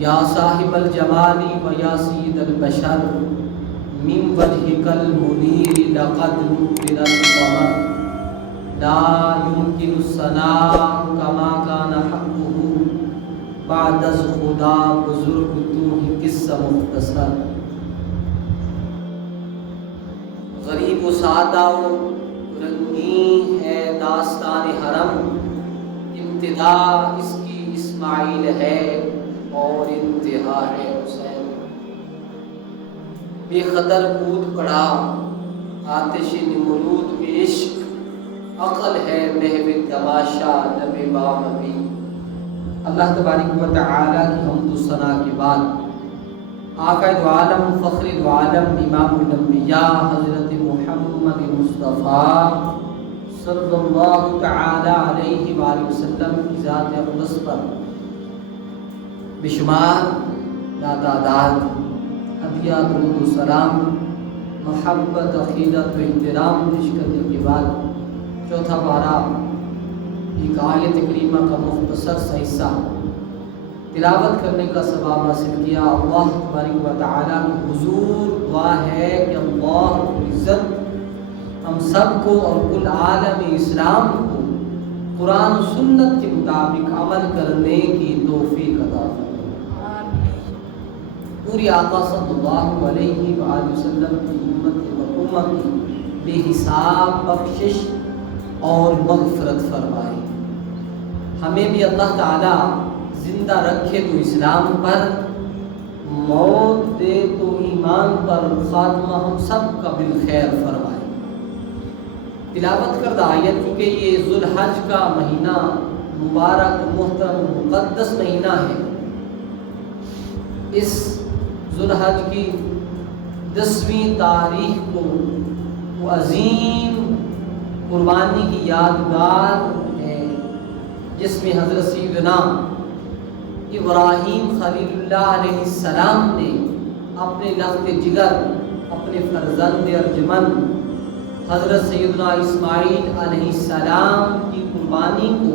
یا صاحب الجمال و یا سید البشر من وجهك المنیر لقد نور القمر لا يمكن الثناء كما كان حقه بعد از خدا بزرگ تو ہی قصہ مختصر. غریب و سادہ و رنگین ہے داستان حرم، ابتدا اس کی اسماعیل ہے اور انتہا ہے حسین. بے قدر کود پڑا آتش نمرود میں عشق، عقل ہے محو تماشا لب بام ابھی. اللہ تبارک و تعالیٰ کی حمد و ثنا کے بعد آقا دو عالم فخر دو عالم امام الانبیاء حضرت محمد مصطفیٰ صلی اللہ تعالی علیہ وآلہ وسلم کی ذات اقدس پر بشمار لاتعداد ہدیہ درود و سلام، محبت، عقیدت و احترام پیش کرنے کے بعد چوتھا پارہ ایک آیت کریمہ کا مختصر سا حصہ تلاوت کرنے کا ثواب حاصل کیا. اللہ تبارک و تعالیٰ کی حضور دعا ہے کہ اللہ رب العزت ہم سب کو اور کل عالم اسلام کو قرآن و سنت کے مطابق عمل کرنے کی توفیق عطا فرمائے. پوری آقا صلی اللہ علیہ وآلہ وسلم کی امت کی بے حساب بخشش اور مغفرت فرمائے. ہمیں بھی اللہ تعالیٰ زندہ رکھے تو اسلام پر، موت دے تو ایمان پر، خاتمہ ہم سب کا بالخیر فرمائے. تلاوت کردہ آیت، کیونکہ یہ ذوالحج کا مہینہ مبارک محترم مقدس مہینہ ہے، اس ذوالحج کی 10ویں تاریخ کو وہ عظیم قربانی کی یادگار ہے جس میں حضرت سیدنا ابراہیم خلیل اللہ علیہ السلام نے اپنے لخت جگر، اپنے فرزند ارجمند حضرت سیدنا اسماعیل علیہ السلام کی قربانی کو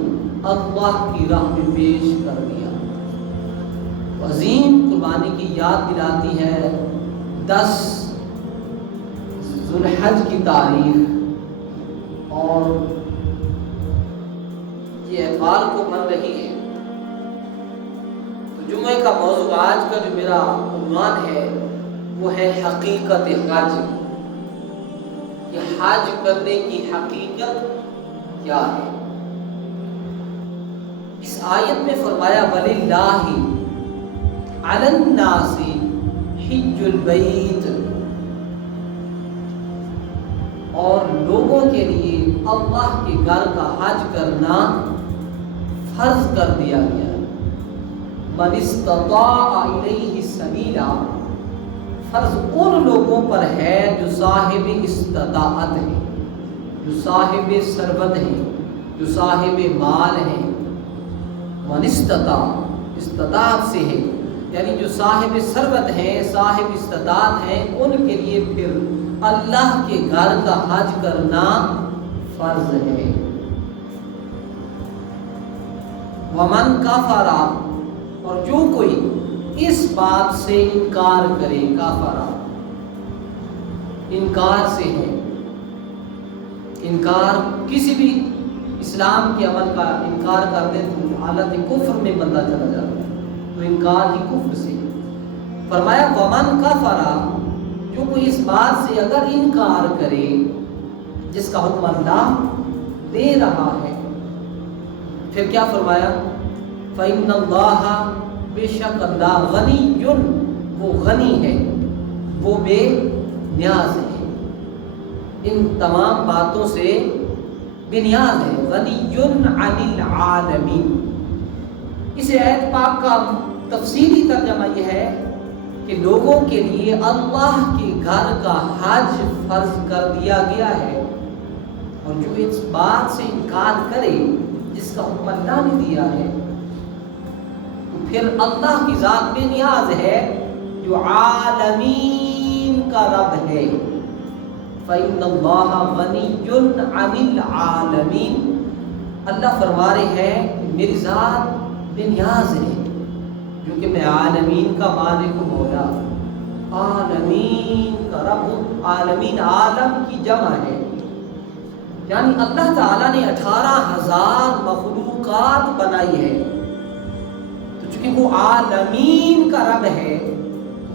اللہ کی راہ میں پیش کر دیا. عظیم قربانی کی یاد دلاتی ہے 10 ذوالحج کی تاریخ، اور یہ اتوار کو بن رہی ہے. تو جمعے کا موضوع آج کا جو میرا عنوان ہے وہ ہے حقیقت حج. کہ حج کرنے کی حقیقت کیا ہے. اس آیت میں فرمایا وَلِلَّهِ عَلَى النَّاسِ حِجُّ الْبَيْتِ، اور لوگوں کے لیے اللہ کے گھر کا حج کرنا فرض کر دیا گیا. من استطاع الیہ سبیلا، فرض ان لوگوں پر ہے جو صاحب استطاعت ہیں، جو صاحب ثروت ہیں، جو صاحب مال ہیں. من استطاع، استطاعت سے ہے، یعنی جو صاحب ثروت ہیں، صاحب استطاعت ہیں، ان کے لیے پھر اللہ کے گھر کا حج کرنا فرض ہے. ومن کفر، اور جو کوئی اس بات سے انکار کرے، کفر انکار سے ہے، انکار کسی بھی اسلام کے عمل کا انکار کر دے تو حالت کفر میں بندہ چلا جاتا ہے، تو انکار ہی کفر سے. فرمایا ومن کفر، جو کوئی اس بات سے اگر انکار کرے جس کا حکم اللہ دے رہا ہے، پھر کیا فرمایا فَإِنَّ اللَّهَ، بے شک اللہ غنی، وہ غنی ہے، وہ بے نیاز ہے، ان تمام باتوں سے بے نیاز ہے. غنی عن العالمین. اس آیت پاک کا تفصیلی ترجمہ یہ ہے کہ لوگوں کے لیے اللہ کے گھر کا حج فرض کر دیا گیا ہے، اور جو اس بات سے انکار کرے جس کا حکم اللہ نے دیا ہے، تو پھر اللہ کی ذات بے نیاز ہے جو عالمین کا رب ہے. فَإِنَّ اللَّهَ غَنِيٌّ عَنِ الْعَالَمِينَ. اللہ فرما رہے ہیں کہ میری ذات بے نیاز ہے، جو کہ میں العالمین کا مالک و مولا، عالمین کا رب، عالمین عالم کی جمع ہے، یعنی اللہ تعالیٰ نے 18,000 مخلوقات بنائی ہے، تو چونکہ وہ عالمین کا رب ہے،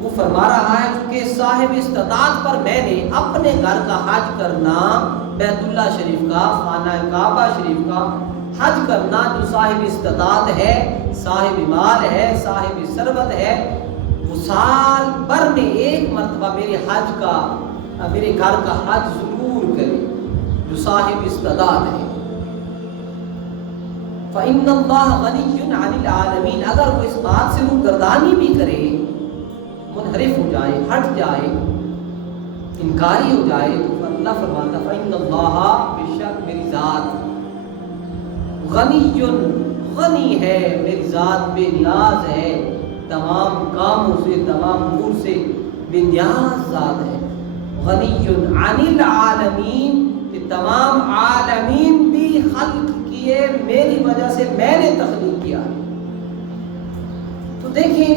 وہ فرما رہا ہے کہ صاحب استطاعت پر میں نے اپنے گھر کا حج کرنا، بیت اللہ شریف کا، خانہ کعبہ شریف کا حج کرنا، جو صاحب استطاعت ہے، صاحب مال ہے، صاحب ثروت ہے، وہ سال بھر میں ایک مرتبہ میرے حج کا، میرے گھر کا حج ضرور کرے، جو صاحب استطاعت ہے۔ فَإِنَّ اللَّهَ غَنِيٌّ عَنِ الْعَالَمِينَ، اگر وہ اس بات سے روگردانی بھی کرے، منحرف ہو جائے، ہٹ جائے، انکاری ہو جائے، تو اللہ فرماتا فَإِنَّ اللَّهَ، بے شک میری ذات، غنی غنی ہے، میری ذات بے نیاز ہے، تمام کاموں سے، تمام امور سے بے نیاز ذات ہے۔ غنی عن العالمین، کہ تمام عالمین بھی خلق کیے میری وجہ سے، میں نے تخلیق کیا ہے۔ تو دیکھیں،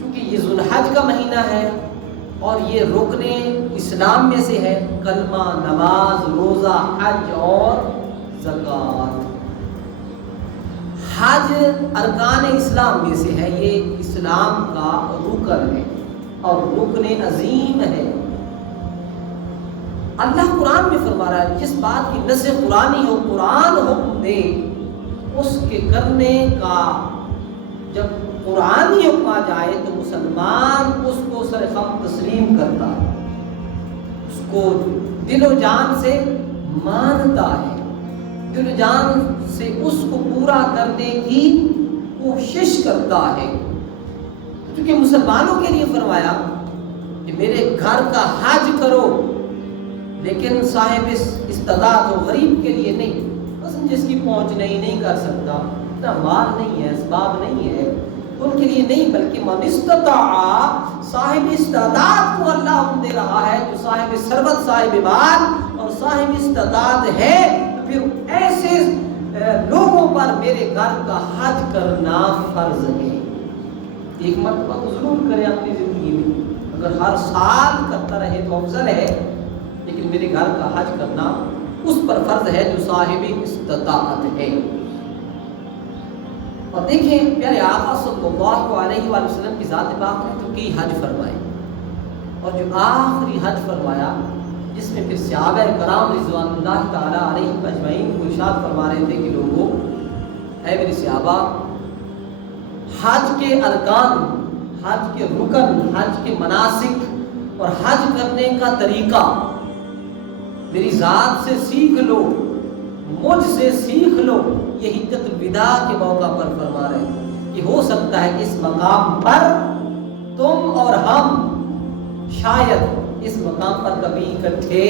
چونکہ یہ ذو الحج کا مہینہ ہے اور یہ رکن اسلام میں سے ہے، کلمہ، نماز، روزہ، حج اور زکوٰۃ۔ حج ارکان اسلام میں سے ہے، یہ اسلام کا رکن ہے اور رکن عظیم ہے۔ اللہ قرآن میں فرما رہا ہے، جس بات کی نص قرآنی ہو، قرآن حکم دے، اس کے کرنے کا جب قرآنی حکم آ جائے تو مسلمان اس کو سر خم تسلیم کرتا ہے، اس کو دل و جان سے مانتا ہے، دل و جان سے اس کو پورا کرنے کی کوشش کرتا ہے۔ کیونکہ مسلمانوں کے لیے فرمایا کہ میرے گھر کا حج کرو، لیکن صاحب استطاعت و غریب کے لیے نہیں، بس جس کی پہنچ نہیں کر سکتا، اتنا مال نہیں ہے، اسباب نہیں ہے، ان کے لیے نہیں، بلکہ من استطاع، صاحب استطاعت کو اللہ حکم دے رہا ہے، جو صاحب ثروت، صاحب مال اور صاحب استطاعت ہے، تو پھر ایسے لوگوں پر میرے گھر کا حج کرنا فرض ہے۔ ایک مرتبہ تو ضرور کرے اپنی زندگی میں، اگر ہر سال کرتا رہے تو افضل ہے، لیکن میرے گھر کا حج کرنا اس پر فرض ہے جو صاحب استطاعت ہے۔ اور دیکھیں پیارے آقا صلی اللہ علیہ وآلہ وسلم کی ذات پاک نے تو کئی حج فرمائے، اور جو آخری حج فرمایا، جس میں پھر صحابہ کرام رضوان اللہ تعالی علیہم اجمعین کو ارشاد فرما رہے تھے کہ لوگوں، اے میرے صحابہ، حج کے ارکان، حج کے رکن، حج کے مناسک اور حج کرنے کا طریقہ میری ذات سے سیکھ لو، مجھ سے سیکھ لو۔ یہ حجۃ الوداع کے موقع پر فرما رہے ہیں کہ ہو سکتا ہے کہ اس مقام پر تم اور ہم شاید اس مقام پر کبھی اکٹھے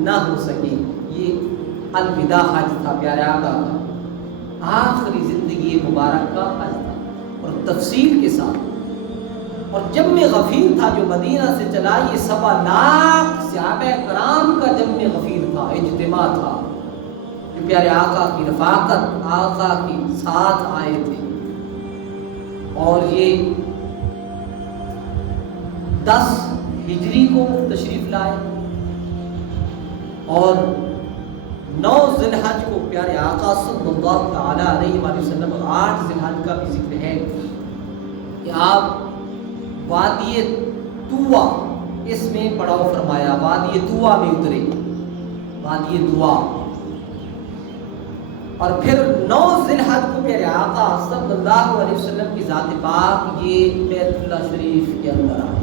نہ ہو سکے۔ یہ الوداع حج تھا پیارے آقا کا، آخری زندگی مبارک کا حج تھا، اور تفصیل کے ساتھ۔ اور جم غفیر تھا جو مدینہ سے چلا، یہ 7 لاکھ صحابہ کرام کا جم غفیر تھا، اجتماع تھا، جو پیارے آقا کی رفاقت، آقا کی ساتھ آئے تھے۔ اور یہ 10 ہجری کو تشریف لائے، اور 9 ذی الحج کو پیارے آقا صلی اللہ تعالی علیہ وآلہ وسلم، اور 8 ذی الحج کا بھی ذکر ہے کہ آپ وادی طوا، اس میں پڑاؤ فرمایا، وادی طوا میں اترے، وادی طوا۔ اور پھر 9 ذی الحج کو پیارے آقا صلی اللہ علیہ وسلم کی ذات پاک یہ بیت اللہ شریف کے اندر آئے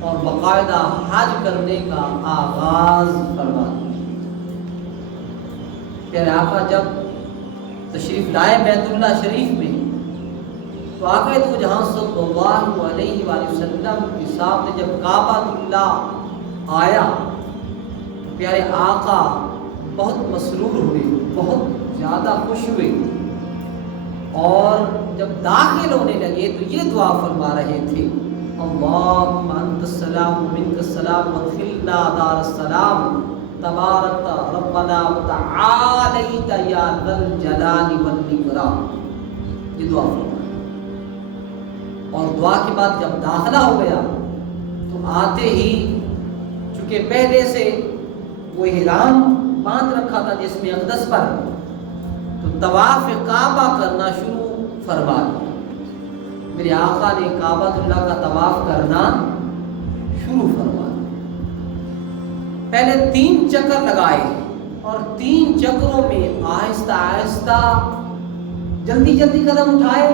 اور باقاعدہ حج کرنے کا آغاز فرما دیا۔ پیارے آقا جب تشریف لائے بیت اللہ شریف میں، تو آقا دو جہاں صلی اللہ علیہ وآلہ وسلم کے سامنے جب کعبہ اللہ آیا، تو پیارے آقا بہت مسرور ہوئے، بہت زیادہ خوش ہوئے، اور جب داخل ہونے لگے تو یہ دعا فرما رہے تھے، اللہم انت السلام منک السلام وادخلنا دار السلام تبارک ربنا وتعالیت یا ذا الجلال والاکرام۔ یہ دعا فرما، اور دعا کے بعد جب داخلہ ہو گیا تو آتے ہی چونکہ پہلے سے وہ احرام باندھ رکھا تھا جسم اقدس پر، تو طواف کعبہ کرنا شروع فرما دیا۔ میرے آقا نے کعبۃ اللہ کا طواف کرنا شروع فرما دیا۔ پہلے 3 چکر لگائے اور 3 چکروں میں آہستہ آہستہ جلدی جلدی قدم اٹھائے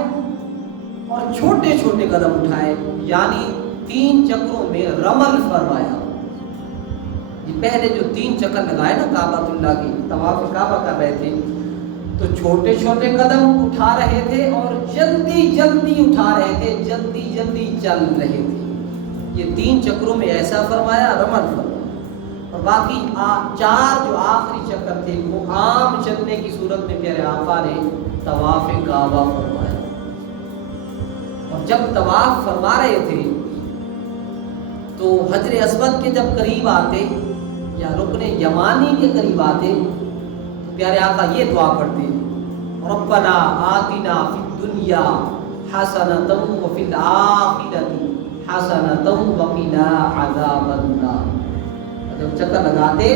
اور چھوٹے چھوٹے قدم اٹھائے، یعنی 3 چکروں میں رمل فرمایا۔ یہ پہلے جو 3 چکر لگائے نا کعبۃ اللہ کی، طواف کعبہ کر رہے تھے تو چھوٹے چھوٹے قدم اٹھا رہے تھے اور جلدی جلدی اٹھا رہے تھے، جلدی جلدی چل رہے تھے۔ یہ 3 چکروں میں ایسا فرمایا، رمل فرمایا۔ اور باقی 4 جو آخری چکر تھے وہ عام چلنے کی صورت میں پیارے آقا نے طواف کعبہ فرمایا۔ اور جب طواف فرما رہے تھے تو حجر اسود کے جب قریب آتے یا رکن یمانی کے قریب آتے تو پیارے آقا یہ دعا پڑھتے، ربنا آتنا فی الدنیا حسنۃ وفی الآخرۃ حسنۃ وقنا عذاب النار۔ جب چکر لگاتے،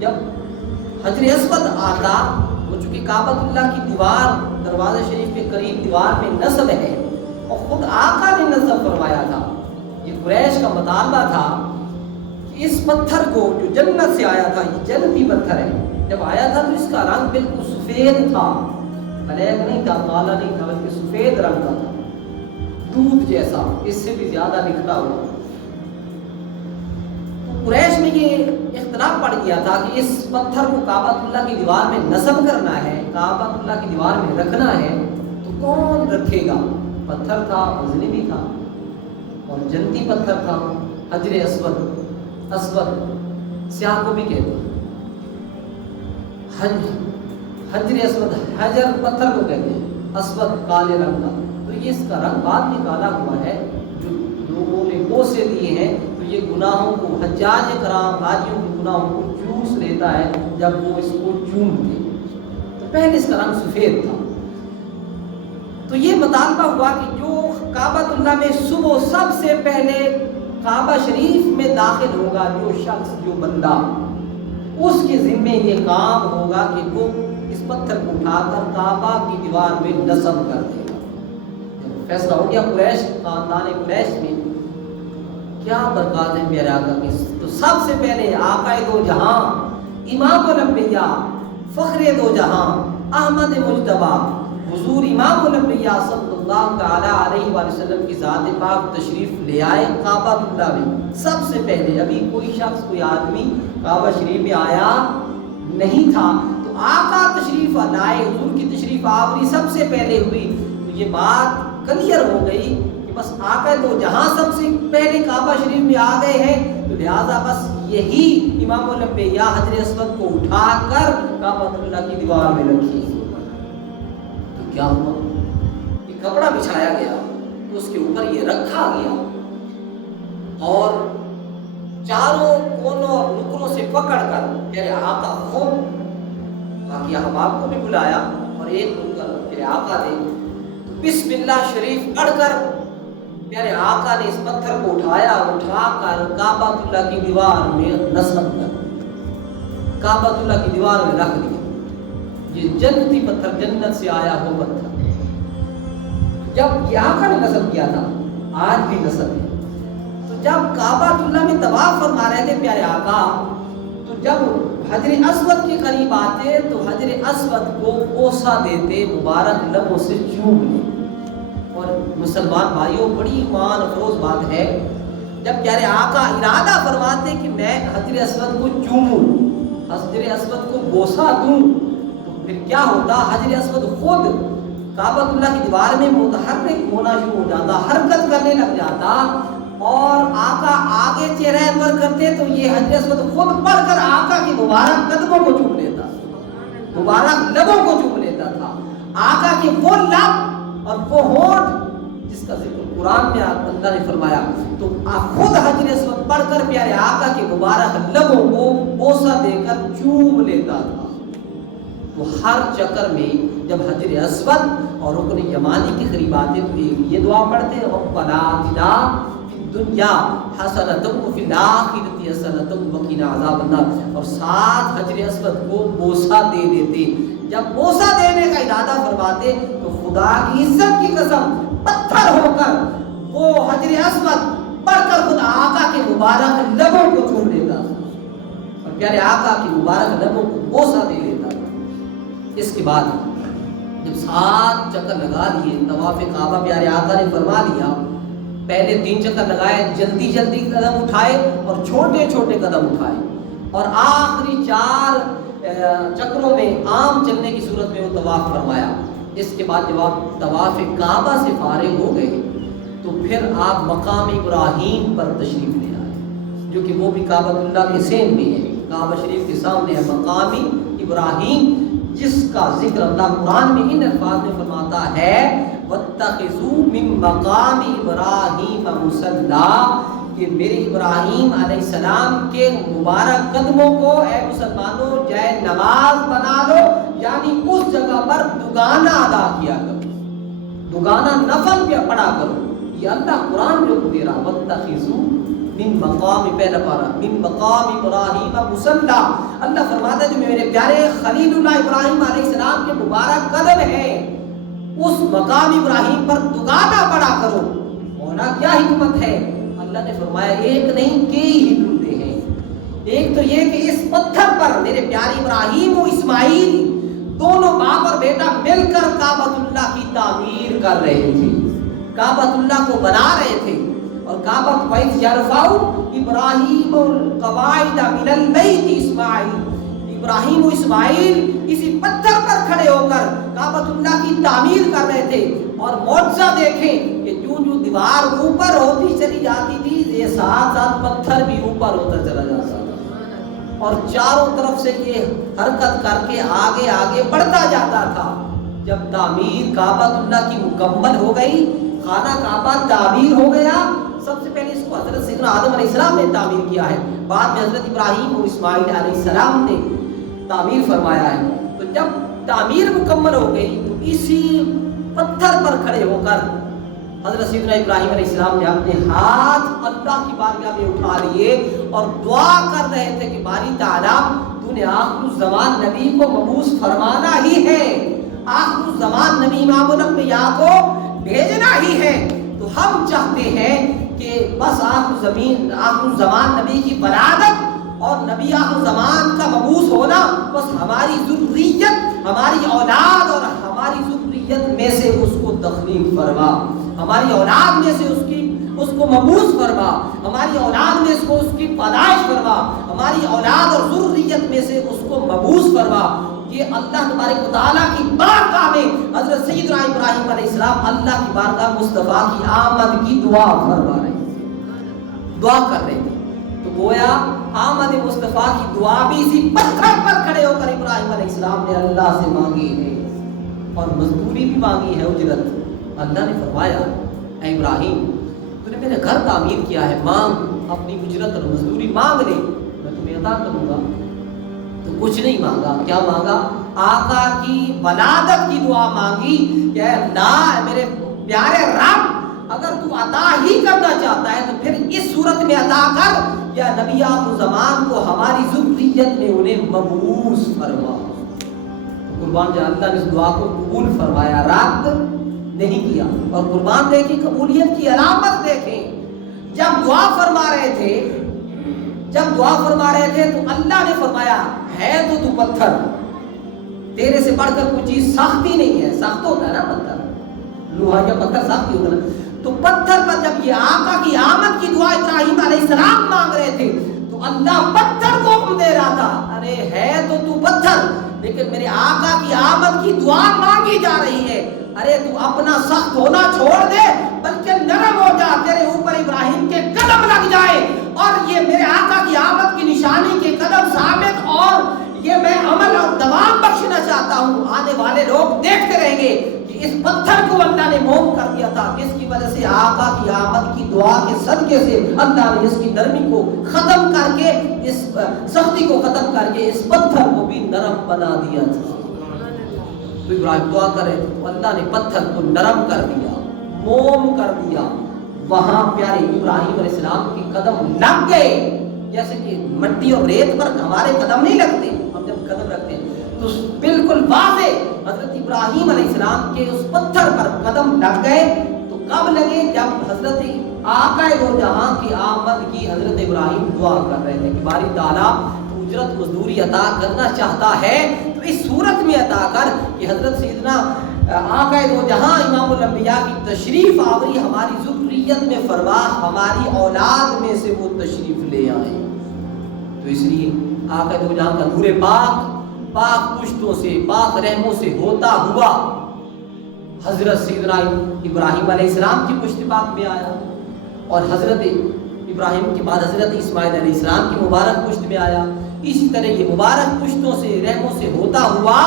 جب حجر اسود آتا، وہ چونکہ کعبۃ اللہ کی دیوار دروازہ شریف کے قریب دیوار میں نصب ہے اور خود آقا نے نصب فرمایا تھا، یہ قریش کا مطالبہ تھا کہ اس پتھر کو جو جنت سے آیا تھا، یہ جنتی پتھر ہے، جب آیا تھا تو اس کا رنگ بالکل سفید تھا، بلیک نہیں تھا، کالا نہیں تھا، بلکہ سفید رنگ کا تھا، دودھ جیسا، اس سے بھی زیادہ نکھرا ہوا۔ قریش میں یہ اختلاف پڑ گیا تھا کہ اس پتھر کو کعبۃ اللہ کی دیوار میں نصب کرنا ہے، کعبۃ اللہ کی دیوار میں رکھنا ہے، تو کون رکھے گا؟ پتھر تھا، وزنی بھی تھا اور جنتی پتھر تھا، حجر اسود، اسود سیاہ کو بھی کہتے ہیں، حجر اسود، حجر پتھر کو کہتے ہیں، اسود کالے رنگ کا، تو یہ اس کا رنگ بعد میں کالا ہوا ہے، جو لوگوں نے بوسے دیے ہیں تو یہ گناہوں کو، حجاج کرام حاجیوں کے گناہوں کو چوس لیتا ہے جب وہ اس کو چومتے، تو پہلے اس کا رنگ سفید تھا۔ تو یہ مطالبہ ہوا کہ جو کعبۃ اللہ میں صبح سب سے پہلے کعبہ شریف میں داخل ہوگا، جو شخص، جو بندہ، اس کے ذمے یہ کام ہوگا کہ وہ اس پتھر کو اٹھا کر کعبہ کی دیوار میں نصب کر دے گا۔ فیصلہ ہو گیا قریش، خاندان قریش میں کیا برکات ہے میرے آقا کی۔ تو سب سے پہلے آقا دو جہاں، امام الانبیاء، فخر دو جہاں، احمد مجتبیٰ، حضور امام الانبیاء صلی اللہ تعالی علیہ وآلہ وسلم کی ذات پاک تشریف لے آئے کعبۃ اللہ میں۔ سب سے پہلے ابھی کوئی شخص، کوئی آدمی کعبہ شریف میں آیا نہیں تھا، تو آقا تشریف لائے، حضور کی تشریف آوری سب سے پہلے ہوئی، تو یہ بات کلیئر ہو گئی کہ بس آقا تو جہاں سب سے پہلے کعبہ شریف میں آ گئے ہیں، تو لہٰذا بس یہی امام الانبیاء حجر اسود کو اٹھا کر کعبۃ اللہ کی دیوار میں رکھی۔ تو کیا ہوا؟ یہ کپڑا بچھایا گیا، تو اس کے اوپر یہ رکھا گیا اور چاروں کونوں اور نکروں سے پکڑ کر میرے آقا خود، باقی احباب کو بھی بلایا اور ایک نکر میرے آقا نے بسم اللہ شریف پڑھ کر میرے آقا نے اس پتھر کو اٹھایا، اٹھا کر کعبۃ اللہ کی دیوار میں نصب کر، کعبۃ اللہ کی دیوار میں رکھ دیا۔ یہ جنتی پتھر، جنت سے آیا ہو پتھر، جب یہ آقا نے نصب کیا تھا، آج بھی نصب ہے۔ تو جب کعبۃ اللہ میں طواف فرما رہے تھے پیارے آقا، تو جب حجر اسود کے قریب آتے تو حجر اسود کو بوسہ دیتے، مبارک لبوں سے چوم لے۔ اور مسلمان بھائیوں، بڑی ایمان افروز بات ہے، جب پیارے آقا ارادہ فرماتے کہ میں حجر اسود کو چوموں، حجر اسود کو بوسہ دوں، تو پھر کیا ہوتا؟ حجر اسود خود کعبۃ اللہ کی دیوار میں متحرک ہونا شروع ہو جاتا، حرکت کرنے لگ جاتا، اور آقا آگے چہرہ انور کرتے تو یہ حجر اسود خود پڑھ کر آقا کی مبارک قدموں کو چوم لیتا، مبارک لبوں کو چوم لیتا تھا۔ آقا کے وہ لب اور وہ ہونٹ جس کا ذکر قرآن میں اللہ نے فرمایا، تو خود حجر اسود پڑھ کر پیارے آقا کے مبارک لبوں کو بوسہ دے کر چوم لیتا تھا۔ تو ہر چکر میں جب حجر اسود اور رکن یمانی کے قریب آتے تو یہ دعا پڑھتے ربنا آتنا فی الدنیا حسنۃ وفی الآخرۃ حسنۃ وقنا عذاب النار، اور ساتھ حجر اسود کو بوسہ دے دیتے۔ جب بوسہ دینے کا ارادہ فرماتے تو خدا کی عزت کی قسم پتھر ہو کر وہ حجر اسود پڑھ کر خدا آقا کے مبارک لبوں کو چھوڑ دیتا اور پیارے آقا کے مبارک لبوں کو بوسہ دے لیتا۔ اس کے بعد جب 7 چکر لگا لیے طواف کعبہ پیارے آقا نے فرما لیا، پہلے 3 چکر لگائے، جلدی جلدی قدم اٹھائے اور چھوٹے چھوٹے قدم اٹھائے، اور آخری 4 چکروں میں عام چلنے کی صورت میں وہ طواف فرمایا۔ اس کے بعد جب آپ طواف کعبہ سے فارغ ہو گئے تو پھر آپ مقام ابراہیم پر تشریف لے آئے، جو کہ وہ بھی کعبۃ اللہ کے سین میں ہے، کعبہ شریف کے سامنے ہے مقام ابراہیم، جس کا ذکر اللہ قرآن میں ان الفاظ میں فرماتا ہے وَاتَّخِذُوا مِن مَّقَامِ إِبْرَاهِيمَ مُصَلًّى، کہ میرے ابراہیم علیہ السلام کے مبارک قدموں کو اے مسلمانوں جائے نماز بنا لو، یعنی اس جگہ پر دگانا ادا کیا کرو، دگانا نفل پہ پڑھا کرو۔ یہ اللہ قرآن جو دے رہا وَاتَّخِذُوا مِن مقام، پہلا پارا مِن مقام إِبْرَاهِيمَ مُصَلًّى، اللہ فرماتا ہے جو میرے پیارے خلیل اللہ ابراہیم علیہ السلام کے مبارک قدم ہے اس مقام ابراہیم پر دگانا پڑا کرو۔ مولا کیا حکمت ہے؟ اللہ نے فرمایا ایک نہیں کئی حکمتیں ہیں۔ ایک تو یہ کہ اس پتھر پر میرے پیارے ابراہیم و اسماعیل دونوں باپ اور بیٹا مل کر کعبۃ اللہ کی تعمیر کر رہے تھے، کعبۃ اللہ کو بنا رہے تھے، اور کعبہ وَإِذْ يَرْفَعُ إِبْرَاهِيمُ الْقَوَاعِدَ مِنَ الْبَيْتِ إِسْمَاعِیل، ابراہیم و اسماعیل اسی پتھر پر کھڑے ہو کر کعبۃ اللہ کی تعمیر کر رہے تھے، اور معجزہ دیکھیں کہ جو دیوار اوپر ہوتی چلی جاتی تھی یہ ساتھ ساتھ پتھر بھی اوپر ہوتا چلا جاتا تھا، اور چاروں طرف سے یہ حرکت کر کے آگے آگے بڑھتا جاتا تھا۔ جب تعمیر کعبۃ اللہ کی مکمل ہو گئی، خانہ کعبہ تعمیر ہو گیا، سب سے پہلے اس کو حضرت سیدنا آدم علیہ السلام نے تعمیر کیا ہے، بعد میں حضرت ابراہیم و اسماعیل علیہ السلام نے تعمیر فرمایا ہے۔ تو جب تعمیر مکمل ہو گئی تو اسی پتھر پر کھڑے ہو کر حضرت سیدنا ابراہیم علیہ السلام نے اپنے ہاتھ اللہ کی بارگاہ میں اٹھا لیے اور دعا کر رہے تھے کہ باری تعالیٰ تو نے آخر الزمان نبی کو مبعوث فرمانا ہی ہے، آخر الزمان نبی امام الانبیاء کو بھیجنا ہی ہے، تو ہم چاہتے ہیں کہ بس آخر الزمان نبی کی ولادت اور نبی آخر زمان کا مبعوث ہونا، بس ہماری ذریت، ہماری اولاد اور ہماری ذریت میں سے اس کو تخلیق فرما، ہماری اولاد میں سے اس کو مبعوث فرما، ہماری اولاد میں سے اس کی پیدائش فرما، ہماری اولاد اور ذریت میں سے اس کو مبعوث فرما۔ یہ اللہ تبارک و تعالیٰ کی بارگاہ میں حضرت سیدنا ابراہیم علیہ السلام اللہ کی بارگاہ مصطفیٰ کی آمد کی دعا فرما رہے تھے، دعا کر رہے تھے۔ تو گویا آمد مصطفیٰ کی دعا بھی اسی پتھر پر کھڑے ہو کر ابراہیم علیہ السلام نے اللہ سے مانگی ہے، اور مزدوری بھی مانگی ہے، اجرت۔ اللہ نے فرمایا اے ابراہیم تو نے میرے گھر تعمیر کیا ہے، مانگ اپنی اجرت اور مزدوری مانگ لے، میں تمہیں عطا کروں گا۔ تو کچھ نہیں مانگا، کیا مانگا؟ آقا کی ولادت کی دعا مانگی کہ اے اللہ میرے پیارے رب اگر تو عطا ہی کرنا چاہتا ہے تو پھر اس صورت میں عطا کر، یا نبی آخر زمان کو ہماری ذریت میں انہیں مبعوث فرما۔ قربان جان اللہ نے اس دعا کو قبول فرمایا، رد نہیں کیا۔ اور قربان دیکھیں قبولیت کی علامت دیکھیں، جب دعا فرما رہے تھے تو اللہ نے فرمایا ہے تو پتھر، تیرے سے بڑھ کر کوئی چیز سختی نہیں ہے، سخت ہوتا ہے نا پتھر، لوہا یا پتھر سخت ہوتا ہے، تو پتھر پر جب یہ آقا کی آمد کی دعا ابراہیم علیہ السلام مانگ رہے تھے تو اللہ پتھر کو حکم دے رہا تھا ارے ہے تو پتھر، لیکن میرے آقا کی آمد کی دعا مانگی جا رہی ہے، ارے تو اپنا سخت ہونا چھوڑ دے بلکہ نرم ہو جا، تیرے اوپر ابراہیم کے قدم لگ جائے اور یہ میرے آقا کی آمد کی نشانی کے قدم ثابت، اور یہ میں عمل اور دوام بخشنا چاہتا ہوں۔ آنے والے لوگ دیکھتے رہیں گے کہ اس پتھر کو اللہ نے موم کر دیا تھا، جس کی وجہ سے آقا کی آمد کی دعا کے صدقے سے اللہ نے اس کی نرمی کو ختم کر کے، اس سختی کو ختم کر کے اس پتھر کو بھی نرم بنا دیا تھا۔ تو ابراہیم دعا کر رہے تھے تو اللہ نے پتھر کو نرم کر دیا، موم کر دیا، وہاں پیارے ابراہیم علیہ السلام کے قدم لگ گئے، جیسے کہ مٹی اور ریت پر ہمارے قدم نہیں لگتے، ہم جب قدم رکھتے ہیں تو بالکل واضح حضرت ابراہیم علیہ السلام کے اس پتھر پر قدم لگ گئے۔ تو کب لگے؟ جب حضرت آقا دو جہاں کی آمد کی حضرت ابراہیم دعا کر رہے تھے کہ باری تعالیٰ تو اجرت مزدوری عطا کرنا چاہتا ہے تو اس صورت میں عطا کر کہ حضرت سیدنا آقا دو جہاں امام الانبیاء کی تشریف آوری ہماری ذریت میں فرما، ہماری اولاد میں سے وہ تشریف لے آئے۔ تو اس لیے آقا دو جہاں کا نور پاک پاک پشتوں سے پاک رحموں سے ہوتا ہوا حضرت سیدنا ابراہیم علیہ السلام کی پشت پاک میں آیا، اور حضرت ابراہیم کے بعد حضرت اسماعیل علیہ السلام کی مبارک پشت میں آیا۔ اسی طرح یہ مبارک پشتوں سے رحموں سے ہوتا ہوا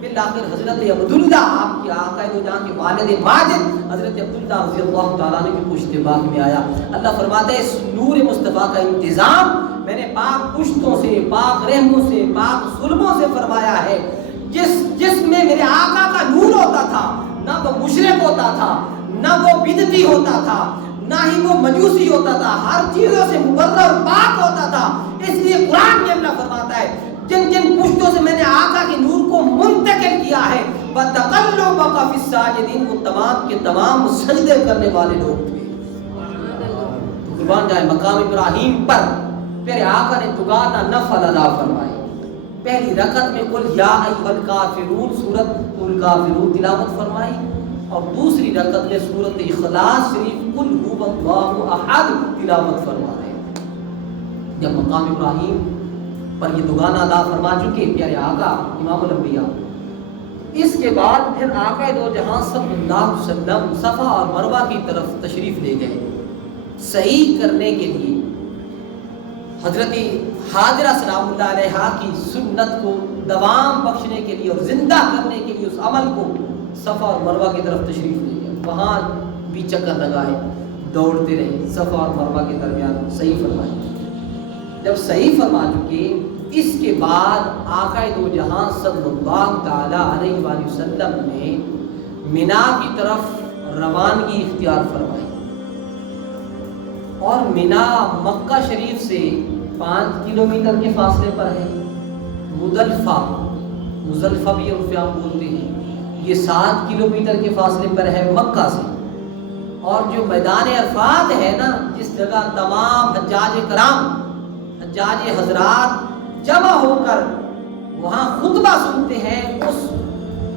بالآخر حضرت عبداللہ آپ کے آقا دو جہاں کے والد ماجد حضرت عبداللہ رضی اللہ تعالیٰ عنہ کی پشت پاک میں آیا۔ اللہ فرماتا ہے اس نور مصطفیٰ کا انتظام میں نے پاک پشتوں سے پاک رحموں سے پاک سلبوں سے فرمایا ہے۔ جس میں میرے آقا کا نور ہوتا تھا نہ وہ مشرک ہوتا تھا، نہ وہ بدعتی ہوتا تھا، نہ ہی وہ مجوسی ہوتا تھا، ہر چیزوں سے مبرر پاک ہوتا تھا۔ اس لیے قرآن میں اللہ فرماتا ہے جن جن پشتوں سے میں نے آقا کے نور کو منتقل کیا ہے وَتَقَلُّبَكَ فِي السَّاجِدِينَ، وہ تمام کے تمام سجدے کرنے والے لوگ تھے۔ تو قربان جائے مقام ابراہیم پر پیارے آقا نے دگانا نفل ادا فرمائے۔ پہلی رکعت میں قل یا ایھا الکافرون سورۃ الکافرون تلاوت فرمائی، اور دوسری رکعت میں سورۃ اخلاص شریف قل ھو اللہ احد تلاوت فرما رہے ہیں۔ جب مقام ابراہیم پر یہ دگانا ادا فرما چکے پیارے آقا امام الانبیاء، اس کے بعد پھر آقا دو جہاں صلی اللہ علیہ وسلم صفا اور مروہ کی طرف تشریف لے گئے صحیح کرنے کے لیے۔ حضرت حاضرہ سلام اللہ علیہا کی سنت کو دوام بخشنے کے لیے اور زندہ کرنے کے لیے اس عمل کو صفا اور مروہ کی طرف تشریف لے گئے، وہاں بھی چکر لگائے، دوڑتے رہے، صفا اور مروہ کے درمیان صحیح فرمائے۔ جب صحیح فرما چکے اس کے بعد آقا دو جہاں صلی اللہ تعالی علیہ وآلہ وسلم نے مینا کی طرف روانگی اختیار فرمائی، اور مینا مکہ شریف سے 5 کلومیٹر کے فاصلے پر ہے۔ مزدلفہ بھی عرف عام بولتے ہیں، یہ 7 کلومیٹر کے فاصلے پر ہے مکہ سے۔ اور جو میدان عرفات ہے نا، جس جگہ تمام حجاج کرام حجاج حضرات جمع ہو کر وہاں خطبہ سنتے ہیں، اس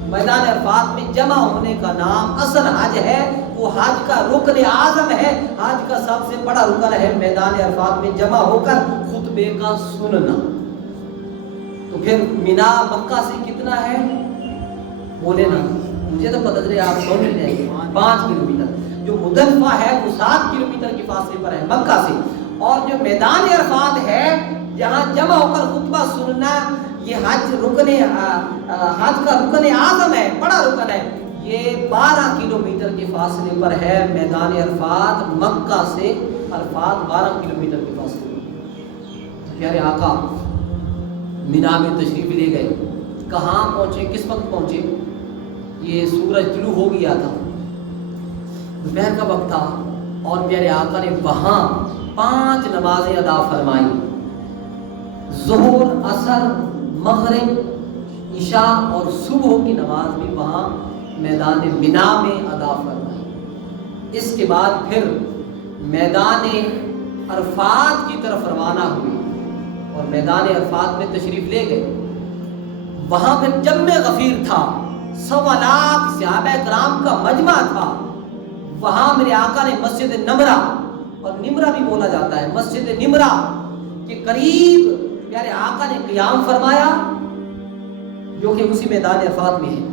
میدان عرفات میں جمع ہونے کا نام اصل حج ہے، وہ حج کا رکن اعظم ہے، حج کا سب سے بڑا رکن ہے میدان عرفات میں جمع ہو کر خطبے کا سننا۔ تو پھر مینا مکہ سے کتنا ہے بولے نا، مجھے تو پتہ چلے آپ سن لیں گے، 5 کلومیٹر۔ جو مزدلفہ ہے وہ 7 کلومیٹر کے فاصلے پر ہے مکہ سے، اور جو میدان عرفات ہے جہاں جمع ہو کر خطبہ سننا، یہ حج کا رکن اعظم ہے، بڑا رکن ہے، یہ 12 کلومیٹر کے فاصلے پر ہے میدان عرفات مکہ سے۔ عرفات 12 کلومیٹر کے فاصلے پر۔ پیارے آقا مینا میں تشریف لے گئے، کہاں پہنچے، کس وقت پہنچے؟ یہ سورج طلوع ہو گیا تھا، دوپہر کا وقت تھا، اور پیارے آقا نے وہاں 5 نمازیں ادا فرمائی، ظہر، عصر، مغرب، عشاء اور صبح کی نماز بھی وہاں میدان مینا میں ادا فرمائی۔ اس کے بعد پھر میدان عرفات کی طرف روانہ ہوئے اور میدان عرفات میں تشریف لے گئے۔ وہاں پھر جمع غفیر تھا، 1.25 لاکھ صحابہ کرام کا مجمع تھا۔ وہاں میرے آقا نے مسجد نمرہ، اور نمرہ بھی بولا جاتا ہے، مسجد نمرہ کے قریب پیارے آقا نے قیام فرمایا، جو کہ اسی میدان عرفات میں ہے۔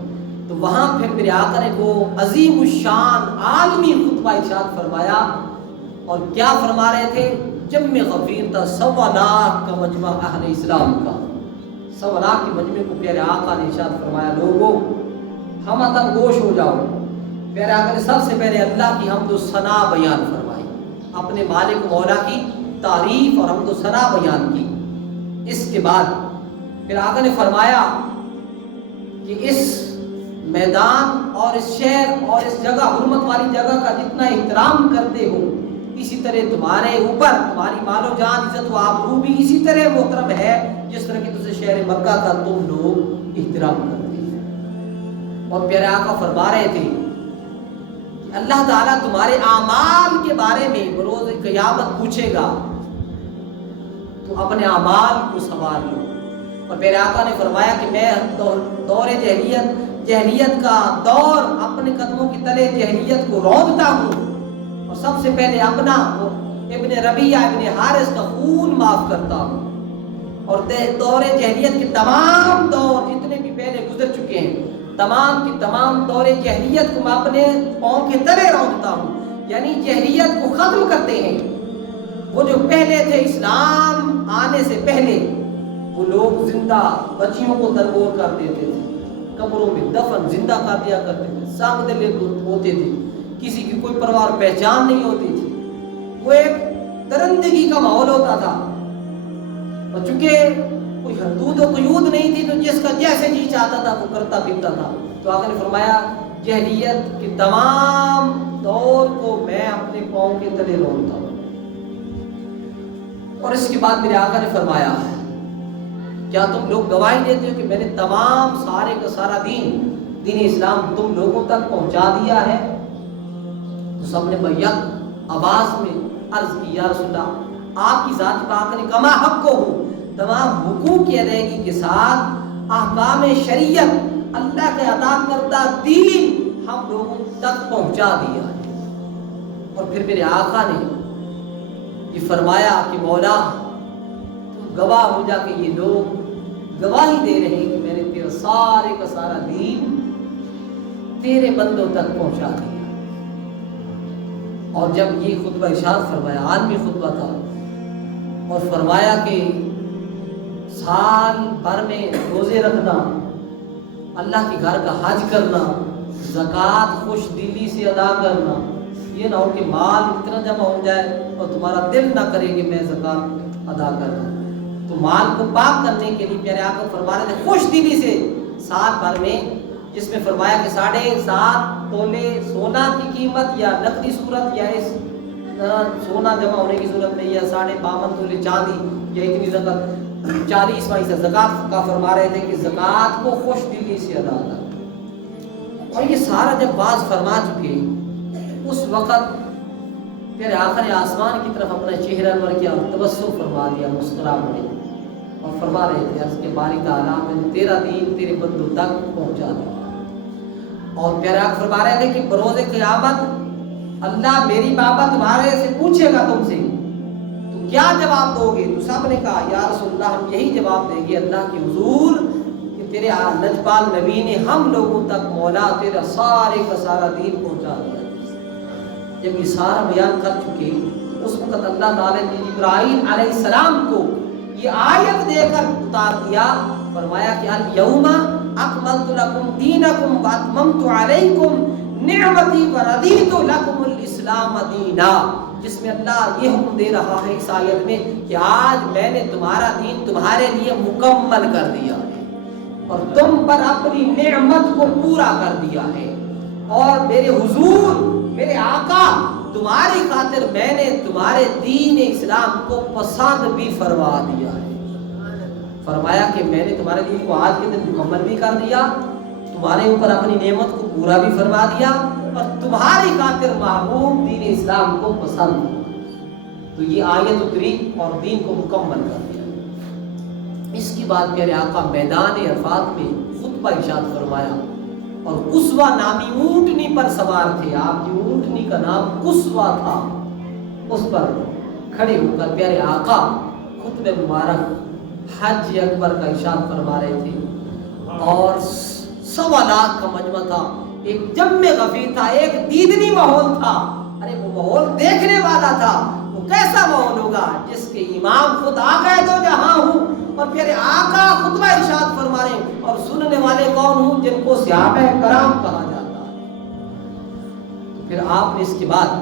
تو وہاں پھر میرے آقا نے وہ عظیم الشان عالمی خطبہ ارشاد فرمایا، اور کیا فرما رہے تھے؟ جمع غفیر تھا، 1.25 لاکھ کا مجمع اہل اسلام کا، 1.25 لاکھ کے مجمع کو پیارے آقا نے ارشاد فرمایا، لوگوں ہم اتن گوش ہو جاؤ۔ پیارے آقا نے سب سے پہلے اللہ کی حمد و ثنا بیان فرمائی، اپنے مالک مولا کی تعریف اور حمد و ثنا بیان کی۔ اس کے بعد پھر آقا نے فرمایا کہ اس میدان اور اس شہر اور اس جگہ حرمت والی جگہ کا جتنا احترام کرتے ہو، اسی طرح تمہارے اوپر تمہاری مال و جان عزت و آبرو بھی اسی طرح محترم ہے جس طرح کہ تجھے شہر مکہ کا تم لوگ احترام کرتے ہیں۔ اور پیارے آقا فرما رہے تھے کہ اللہ تعالیٰ تمہارے اعمال کے بارے میں بروز قیامت پوچھے گا، تو اپنے اعمال کو سنبھال لو۔ اور پیارے آقا نے فرمایا کہ میں دور جہلیت کا دور اپنے قدموں کی تلے جہلیت کو روندا ہوں، اور سب سے پہلے اپنا ابن ربیعہ ابن حارث کا خون معاف کرتا ہوں، اور دور جہلیت کے تمام دور جتنے بھی پہلے گزر چکے ہیں، تمام کی تمام دور جہلیت کو میں اپنے پاؤں کے تلے روندا ہوں، یعنی جہلیت کو ختم کرتے ہیں۔ وہ جو پہلے تھے اسلام آنے سے پہلے، وہ لوگ زندہ بچیوں کو درگور کر دیتے تھے، قبروں میں دفن زندہ کر دیا کرتے تھے، سانگ دلے ہوتے تھے، کسی کی کوئی پروار پہچان نہیں ہوتی تھی، وہ ایک درندگی کا ماحول ہوتا تھا، اور چونکہ کوئی حدود و قیود نہیں تھی تو جس کا جیسے جی چاہتا تھا وہ کرتا پھرتا تھا۔ تو آقا نے فرمایا جہلیت کے تمام دور کو میں اپنے پاؤں کے تلے رونتا ہوں۔ اور اس کے بعد میرے آقا نے فرمایا کیا تم لوگ گواہی دیتے ہو کہ میں نے تمام سارے کا سارا دین اسلام تم لوگوں تک پہنچا دیا ہے؟ تو سب نے بیک آواز میں عرض کی یا رسول اللہ، آپ کی ذات پاک نے کما حق کو ہو، تمام حقوق کی ادائیگی کے ساتھ احکام شریعت اللہ کے عطا کردہ دین ہم لوگوں تک پہنچا دیا ہے۔ اور پھر میرے آقا نے یہ فرمایا کہ مولا گواہ ہو جا کہ یہ لوگ گواہی دے رہے ہیں کہ میں نے تیرا سارے کا سارا دین تیرے بندوں تک پہنچا دیا۔ اور جب یہ خطبہ ارشاد فرمایا، عالمی خطبہ تھا، اور فرمایا کہ سال بھر میں روزے رکھنا، اللہ کے گھر کا حج کرنا، زکوٰۃ خوش دلی سے ادا کرنا، یہ نہ ہو کہ مال اتنا جمع ہو جائے اور تمہارا دل نہ کرے کہ میں زکوٰۃ ادا کرنا۔ تو مال کو پاک کرنے کے لیے پیارے آقا فرما رہے تھے خوش دلی سے سال بھر میں، جس میں فرمایا کہ 7.5 تولے سونا کی قیمت یا نقدی صورت، یا اس سونا جمع ہونے کی صورت میں، یا 52.5 تولے چاندی، یا اتنی زکوٰۃ 40% زکوٰۃ کا فرما رہے تھے کہ زکوٰۃ کو خوش دلی سے ادا کر۔ اور یہ سارا جب باز فرما چکے، اس وقت پیارے آقا نے آسمان کی طرف اپنا چہرہ انور کیا اور تبسم فرما دیا، مسکرا پڑے، اور فرما رہے تھے عرض کے باری تعالیٰ میں نے تیرا دین تیرے بندوں تک پہنچا دیا۔ اور پیارے آقا فرما رہے تھے کہ بروز قیامت اللہ میری بابا تمہارے سے پوچھے گا تم سے، تو کیا جواب دو گے؟ تو سب نے کہا یا رسول اللہ ہم یہی جواب دیں گے اللہ کے حضور کہ تیرے لجپال نبی نے ہم لوگوں تک مولا تیرا سارے کا سارا دین پہنچا دیا۔ جب یہ سارا بیان کر چکے، اس وقت اللہ تعالیٰ نے ابراہیم علیہ السلام کو یہ آیت دے کر اتار دیا، فرمایا کہ الیوم اکملت لکم دینکم واتممت علیکم نعمتی ورضیت لکم الاسلام دینا، جس میں اللہ یہ حکم دے رہا ہے اس آیت میں کہ آج میں نے تمہارا دین تمہارے لیے مکمل کر دیا ہے اور تم پر اپنی نعمت کو پورا کر دیا ہے، اور میرے حضور میرے آقا تمہاری خاطر میں نے تمہارے دین اسلام کو پسند بھی فرما دیا ہے۔ فرمایا کہ میں نے تمہارے دین کو آج کے دن مکمل بھی کر دیا، تمہارے اوپر اپنی نعمت کو پورا بھی فرما دیا، اور تمہاری خاطر محبوب دین اسلام کو پسند، تو یہ آیت اتری اور دین کو مکمل کر دیا۔ اس کے بعد پیارے آقا میدان عرفات میں خطبہ ارشاد فرمایا، اور قصوہ نامی اونٹنی پر سوار تھے، آپ کی اونٹنی کا نام قصوہ تھا، اس پر کھڑے ہو کر پیارے آقا خطبہ مبارک حج اکبر کا ارشاد فرما رہے تھے، اور 1.25 لاکھ کا مجمع تھا، ایک جمع غفیر تھا، ایک دیدنی ماحول تھا۔ ارے وہ ماحول دیکھنے والا تھا، وہ کیسا ماحول ہوگا جس کے امام خود آقا دو جہاں ہوں، اور پیارے آقا خطبہ ارشاد فرما رہے ہیں، اور سننے والے کون ہوں؟ جن کو صحابہ کرام کہا جاتا ہے۔ پھر آپ نے اس کے بعد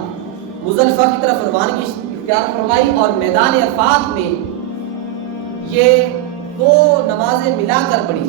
مزدلفہ کی طرف روانگی اختیار فرمائی، اور میدان عرفات میں یہ 2 نمازیں ملا کر پڑھی،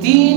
3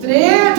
63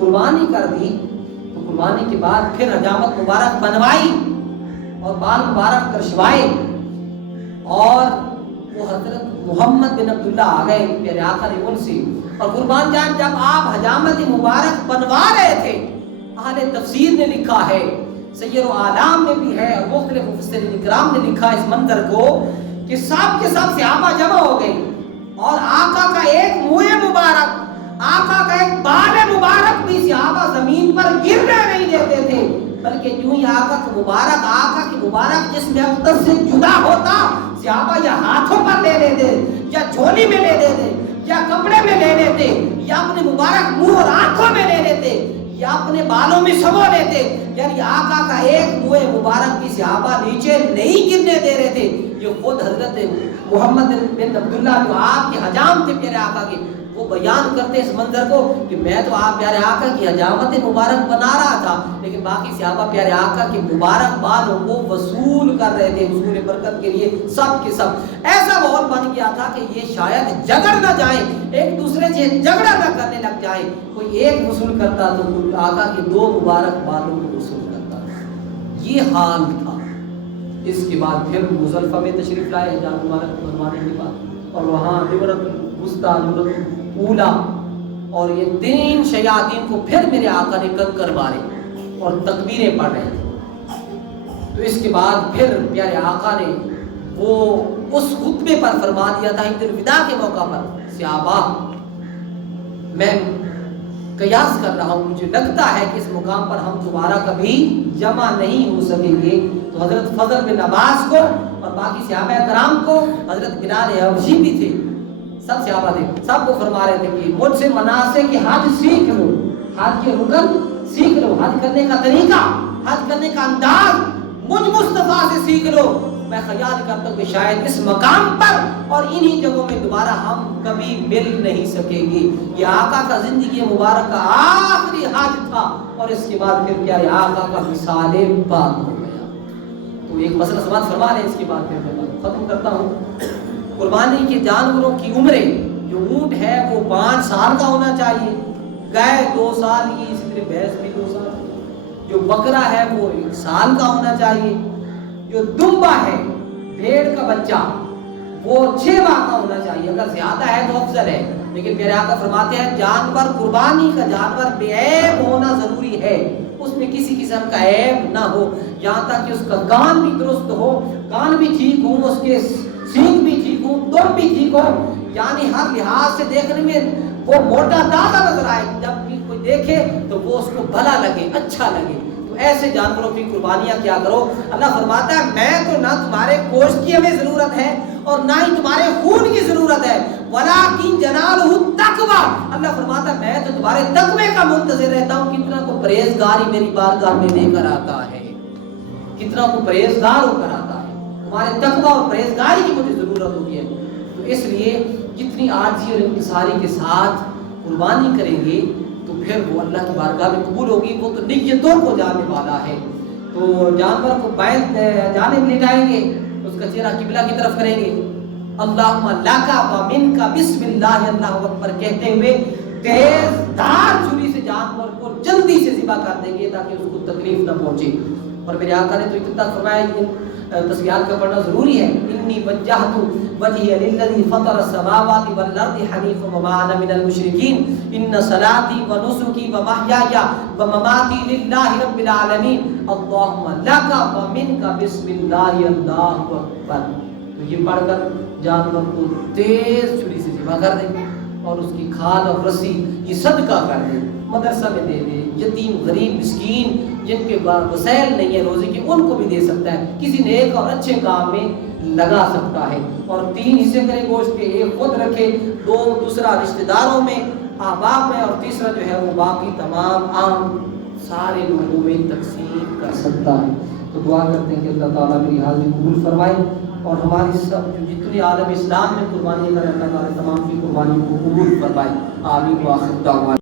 قربانی کر دی تو قربانی کے بعد پھر حجامت مبارک بنوائی اور بال مبارک کرشوائے، اور وہ حضرت محمد بن عبداللہ آ گئے پیارے آقا نے ان سے، اور قربان جان جب آپ حجامت مبارک بنوا رہے تھے، اہل تفسیر نے لکھا ہے، سید العالم نے بھی ہے اور مختلف مفسرین کرام نے لکھا اس منظر کو کہ سب کے سب صحابہ جمع ہو گئے اور آقا کا ایک منہ مبارک، آقا کا ایک بال مبارک بھی صحابہ زمین پر گرنے نہیں دیتے تھے، بلکہ جو ہی آقا کی مبارک جس میں اقدس سے جدا ہوتا، صحابہ یا ہاتھوں پر لے لیتے یا جھولی میں لے لیتے یا کپڑے میں لے لیتے یا اپنے مبارک منہ اور آنکھوں میں لے لیتے یا اپنے بالوں میں سمو لیتے، یعنی آقا کا ایک منہ مبارک بھی صحابہ نیچے نہیں گرنے دے رہے تھے۔ یہ خود حضرت محمد بن عبداللہ جو آپ کے حجام تھے پیارے آقا کے، وہ بیان کرتے اس منظر کو کہ میں تو آپ پیارے آقا کی حجامت مبارک بنا رہا تھا، لیکن باقی صحابہ پیارے آقا کے مبارک بالوں کو وصول کر رہے تھے حصول برکت کے لیے، سب کے سب ایسا ماحول بن گیا تھا کہ یہ شاید جگڑ نہ جائیں، ایک دوسرے سے جھگڑا نہ کرنے لگ جائیں، کوئی ایک وصول کرتا تو آقا کے دو مبارک بالوں کو وصول کرتا، یہ حال تھا۔ اس کے بعد پھر مزدلفہ میں تشریف لائے حجامت مبارک بنوانے کے بعد، اور وہاں جمرۃ الوسطیٰ، جمرۃ الاولیٰ، اور یہ 3 شیاطین کو پھر میرے آقا نے کنکر مارے اور تکبیریں پڑھ رہے تھے۔ تو اس کے بعد پھر پیارے آقا نے وہ اس خطبے پر فرما دیا تھا عید الوداع کے موقع پر، صحابہ میں قیاس کر رہا ہوں، مجھے لگتا ہے کہ اس مقام پر ہم دوبارہ کبھی جمع نہیں ہو سکیں گے۔ تو حضرت فضل بن عباس کو اور باقی صحابہ کرام کو، حضرت بلال حبشی بھی تھے، سب صحابہ تھے، سب کو فرما رہے تھے کہ مجھ سے مناسک کے حج سیکھ لو، حج کے رکن سیکھ لو، حج کرنے کا طریقہ، حج کرنے کا انداز مجھ مصطفیٰ سے سیکھ لو۔ میں خیال کرتا ہوں کہ شاید اس مقام پر اور انہی جگہوں میں دوبارہ ہم کبھی مل نہیں سکیں گے۔ یہ آقا کا زندگی مبارک کا آخری حج تھا، اور اس کے بعد پھر پیارے آقا کا وصال پاک ہو گیا۔ تو ایک مسئلہ سماعت فرما رہے ہیں، اس کے بعد پھر میں ختم کرتا ہوں۔ قربانی کے جانوروں کی عمریں، جو اونٹ ہے وہ 5 سال کا ہونا چاہیے، گائے 2 سال کی، اسی طرح بھینس بھی 2 سال کی، جو بکرا ہے وہ 1 سال کا ہونا چاہیے، جو دمبا ہے بھیڑ کا بچہ وہ 6 ماہ کا ہونا چاہیے، اگر زیادہ ہے تو افضل ہے، لیکن میرے آقا فرماتے ہیں جانور، قربانی کا جانور بے عیب ہونا ضروری ہے، اس میں کسی قسم کا عیب نہ ہو، یہاں تک کہ اس کا کان بھی درست ہو، کان بھی ٹھیک ہو، اس کے سینگ بھی ٹھیک ہو، دم بھی ٹھیک ہو، یعنی ہر لحاظ سے دیکھنے میں وہ موٹا تازہ نظر آئے، جب بھی کوئی دیکھے تو وہ اس کو بھلا لگے، اچھا لگے۔ تو ایسے جانوروں کی قربانیاں کیا کرو۔ اللہ فرماتا ہے میں تو نہ تمہارے گوشت کی ہمیں ضرورت ہے اور نہ ہی تمہارے خون کی ضرورت ہے، وَلَٰكِن جَنَالُهُ التَّقْوَىٰ، اللہ فرماتا ہے میں تو تمہارے تقوی کا منتظر رہتا ہوں، کتنا کو پرہیزگاری میری بارگاہ میں لے کر آتا ہے، کتنا کو پرہیزگار ہو کر آتا ہے، تمہارے تقوی اور پرہیزگاری کی مجھے ضرورت ہوتی ہے۔ تو اس لیے جتنی عاجزی اور انکساری کے ساتھ قربانی کریں گے تو پھر وہ اللہ کی بارگاہ میں قبول ہوگی، وہ تو نیتوں کو جاننے والا ہے۔ تو جانور کو بائیں جانب لٹائیں گے، اس کا چہرہ قبلہ کی طرف کریں گے، اللہم لکا و منکا بسم اللہ اللہ اکبر کہتے ہوئے تیز دھار چھری سے جانور کو جلدی سے ذبح کر دیں گے تاکہ اس کو تکلیف نہ پہنچے۔ اور میرے آقا نے تو اتنا فرمایا کہ تسبیحات کا پڑھنا ضروری ہے، انی وجہت وجہی للذی فطر السماوات والارض حنیفا وما انا من المشرکین ان صلاتی و نسکی و محیای و مماتی للہ رب العالمین اللہم لکا و منکا بسم اللہ اللہ اکبر۔ تو یہ پڑھ کر جانور کو تیز چھری سے ذبح کر دیں اور اس کی کھال اور رسی یہ صدقہ کر دیں، مدرسہ میں دے دیں، یتیم غریب مسکین جن کے وسائل نہیں ہے روزی کے ان کو بھی دے سکتا ہے، کسی نیک اور اچھے کام میں لگا سکتا ہے۔ اور 3 حصے کرے گوشت کے، 1 خود رکھے، 2 دوسرا رشتہ داروں میں، احباب میں، اور تیسرا جو ہے وہ باقی تمام عام سارے لوگوں میں تقسیم کر سکتا ہے۔ تو دعا کرتے ہیں کہ اللہ تعالیٰ میری حاضری قبول فرمائے اور ہماری سب جو جتنے عالم اسلام میں قربانی کریں اللہ تعالیٰ تمام کی قربانی کو قبول فرمائے، آمین۔ وآخر دعوانا